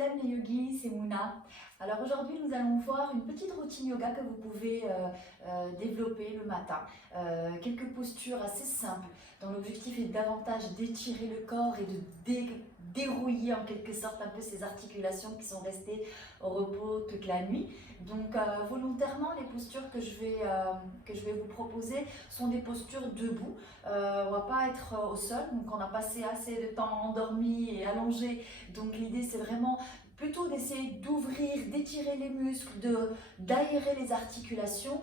Salam les yogis, c'est Mouna. Alors aujourd'hui nous allons voir une petite routine yoga que vous pouvez développer le matin. Quelques postures assez simples dont l'objectif est davantage d'étirer le corps et de dérouiller en quelque sorte un peu ces articulations qui sont restées au repos toute la nuit. Donc volontairement les postures que je vais vous proposer sont des postures debout. On ne va pas être au sol, donc on a passé assez de temps endormi et allongé. Donc l'idée c'est vraiment plutôt d'essayer d'ouvrir, d'étirer les muscles, d'aérer les articulations.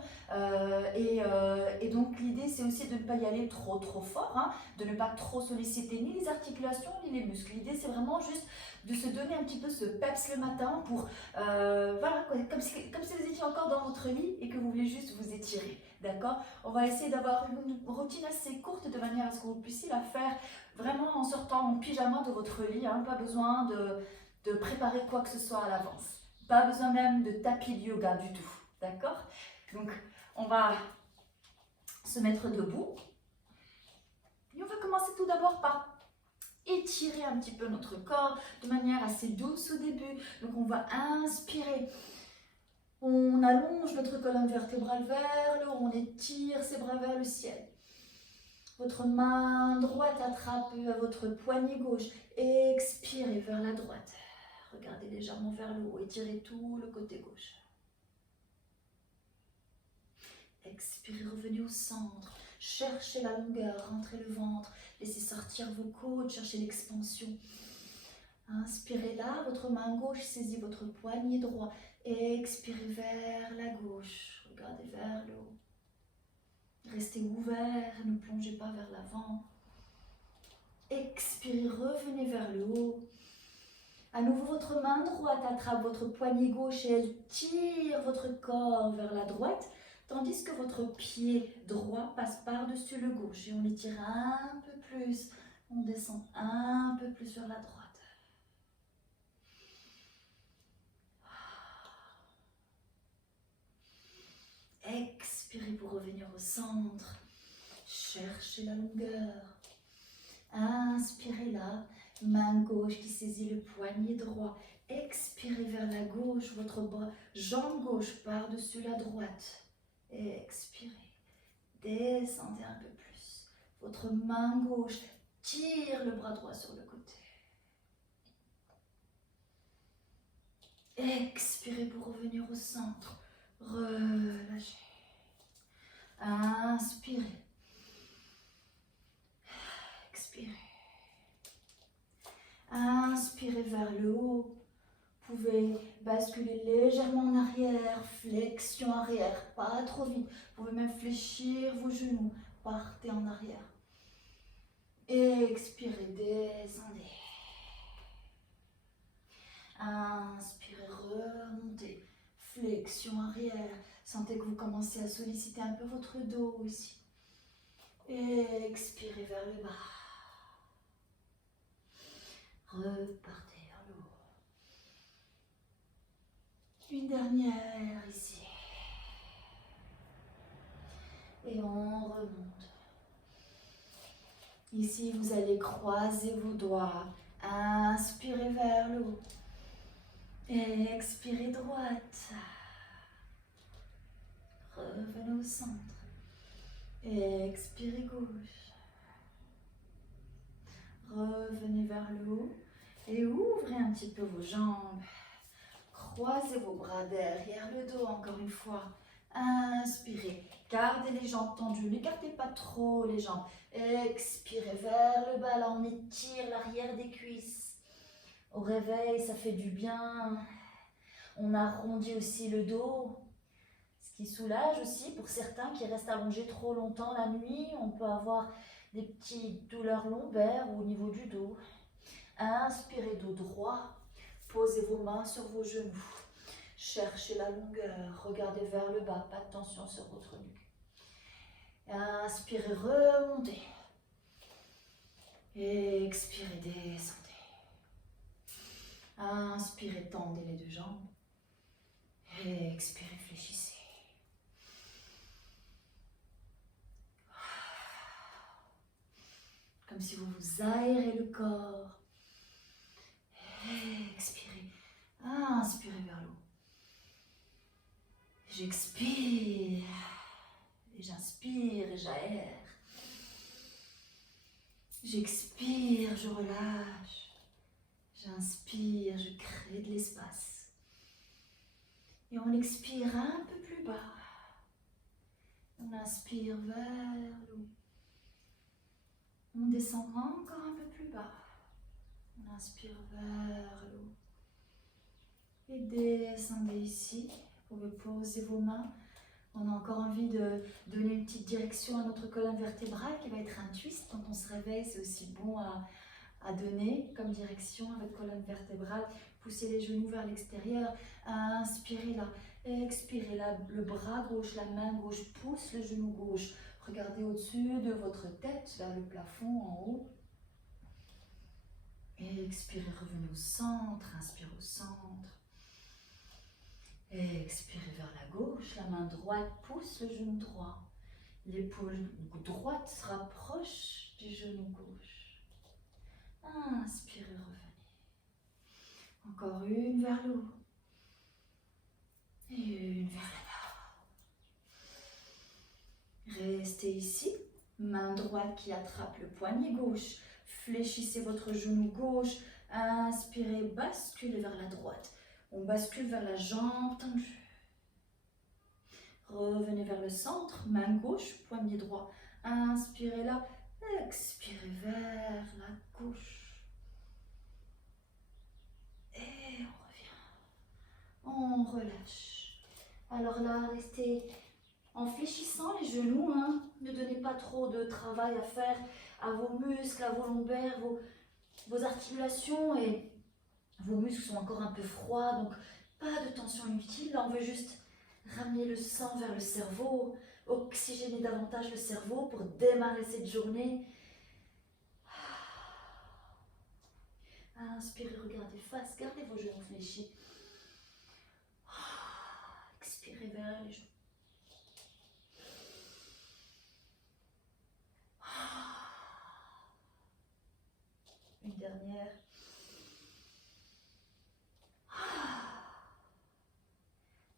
Et donc l'idée c'est aussi de ne pas y aller trop fort, hein, de ne pas trop solliciter ni les articulations ni les muscles. L'idée c'est vraiment juste de se donner un petit peu ce peps le matin pour, voilà, comme si vous étiez encore dans votre lit et que vous voulez juste vous étirer. D'accord? On va essayer d'avoir une routine assez courte de manière à ce que vous puissiez la faire vraiment en sortant en pyjama de votre lit, hein, pas besoin de préparer quoi que ce soit à l'avance. Pas besoin même de tapis de yoga du tout. D'accord? Donc, on va se mettre debout. Et on va commencer tout d'abord par étirer un petit peu notre corps de manière assez douce au début. Donc, on va inspirer. On allonge notre colonne vertébrale vers le haut. On étire ses bras vers le ciel. Votre main droite attrape votre poignet gauche. Expirez vers la droite. Regardez légèrement vers le haut. Étirez tout le côté gauche. Expirez, revenez au centre. Cherchez la longueur, rentrez le ventre. Laissez sortir vos côtes, cherchez l'expansion. Inspirez là, votre main gauche saisit votre poignet droit. Expirez vers la gauche. Regardez vers le haut. Restez ouvert, ne plongez pas vers l'avant. Expirez, revenez vers le haut. À nouveau, votre main droite attrape votre poignet gauche et elle tire votre corps vers la droite, tandis que votre pied droit passe par-dessus le gauche. Et on étire un peu plus, on descend un peu plus vers la droite. Expirez pour revenir au centre. Cherchez la longueur. Inspirez là, main gauche qui saisit le poignet droit. Expirez vers la gauche, votre bras, jambe gauche par-dessus la droite. Expirez, descendez un peu plus. Votre main gauche tire le bras droit sur le côté. Expirez pour revenir au centre. Relâchez. Inspirez. Expirez. Inspirez vers le haut. Vous pouvez basculer légèrement en arrière, flexion arrière, pas trop vite. Vous pouvez même fléchir vos genoux, partez en arrière. Expirez, descendez. Inspirez, remontez, flexion arrière. Sentez que vous commencez à solliciter un peu votre dos ici. Expirez vers le bas. Repartez vers le haut. Une dernière ici. Et on remonte. Ici, vous allez croiser vos doigts. Inspirez vers le haut. Expirez droite. Revenez au centre. Expirez gauche. Revenez vers le haut et ouvrez un petit peu vos jambes. Croisez vos bras derrière le dos encore une fois. Inspirez. Gardez les jambes tendues. N'écartez pas trop les jambes. Expirez vers le bas. Là, on étire l'arrière des cuisses. Au réveil, ça fait du bien. On arrondit aussi le dos. Ce qui soulage aussi pour certains qui restent allongés trop longtemps la nuit. On peut avoir des petites douleurs lombaires ou au niveau du dos. Inspirez dos droit. Posez vos mains sur vos genoux. Cherchez la longueur. Regardez vers le bas. Pas de tension sur votre nuque. Inspirez, remontez. Expirez, descendez. Inspirez, tendez les deux jambes. Expirez, fléchissez. Comme si vous vous aérez le corps. Expirez. Inspirez vers l'eau. J'expire. Et j'inspire et j'aère. J'expire, je relâche. J'inspire, je crée de l'espace. Et on expire un peu plus bas. On inspire vers l'eau. On descend encore un peu plus bas. On inspire vers l'eau. Et descendez ici. Vous pouvez poser vos mains. On a encore envie de donner une petite direction à notre colonne vertébrale qui va être un twist. Quand on se réveille, c'est aussi bon à donner comme direction à votre colonne vertébrale. Poussez les genoux vers l'extérieur. Inspirez là. Expirez là. Le bras gauche, la main gauche pousse le genou gauche. Regardez au-dessus de votre tête, vers le plafond en haut. Expirez, revenez au centre. Inspirez au centre. Expirez vers la gauche, la main droite pousse le genou droit. L'épaule droite se rapproche du genou gauche. Inspirez, revenez. Encore une vers le haut. Et une vers là-bas. Restez ici. Main droite qui attrape le poignet gauche. Fléchissez votre genou gauche. Inspirez, basculez vers la droite. On bascule vers la jambe tendue. Revenez vers le centre, main gauche, poignet droit. Inspirez là, expirez vers la gauche. Et on revient. On relâche. Alors là, restez en fléchissant les genoux. Ne donnez pas trop de travail à faire à vos muscles, à vos lombaires, vos articulations et vos muscles sont encore un peu froids, donc pas de tension inutile. Là, on veut juste ramener le sang vers le cerveau, oxygéner davantage le cerveau pour démarrer cette journée. Inspirez, regardez face, gardez vos genoux fléchis. Expirez vers les genoux. Une dernière.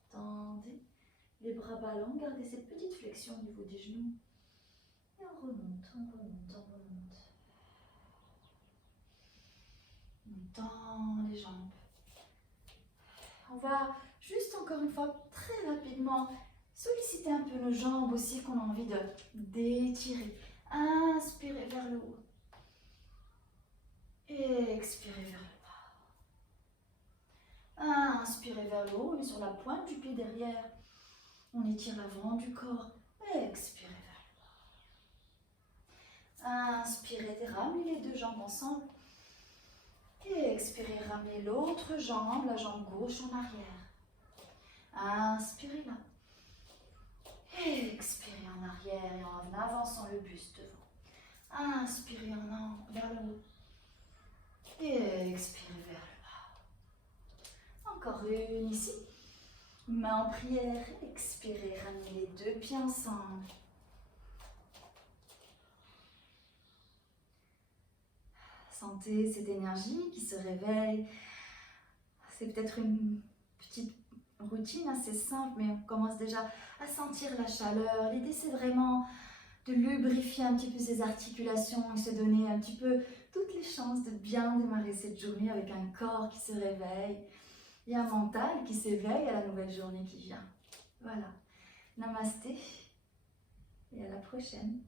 Tendez les bras ballants, gardez cette petite flexion au niveau des genoux. Et on remonte, on remonte, on remonte. On tend les jambes. On va juste encore une fois, très rapidement, solliciter un peu nos jambes aussi qu'on a envie d'étirer. Inspirez vers le haut. Et expirez vers le bas. Inspirez vers le haut, on est sur la pointe du pied derrière. On étire l'avant du corps. Expirez vers le bas. Inspirez, ramenez les deux jambes ensemble. Et expirez, ramenez l'autre jambe, la jambe gauche en arrière. Inspirez là. Et expirez en arrière et en avançant le buste devant. Inspirez vers le haut. Et expirez vers le bas. Encore une ici. Main en prière. Expirez, ramenez les deux pieds ensemble. Sentez cette énergie qui se réveille. C'est peut-être une petite routine assez simple, mais on commence déjà à sentir la chaleur. L'idée, c'est vraiment de lubrifier un petit peu ses articulations et se donner un petit peu toutes les chances de bien démarrer cette journée avec un corps qui se réveille et un mental qui s'éveille à la nouvelle journée qui vient. Voilà. Namasté et à la prochaine.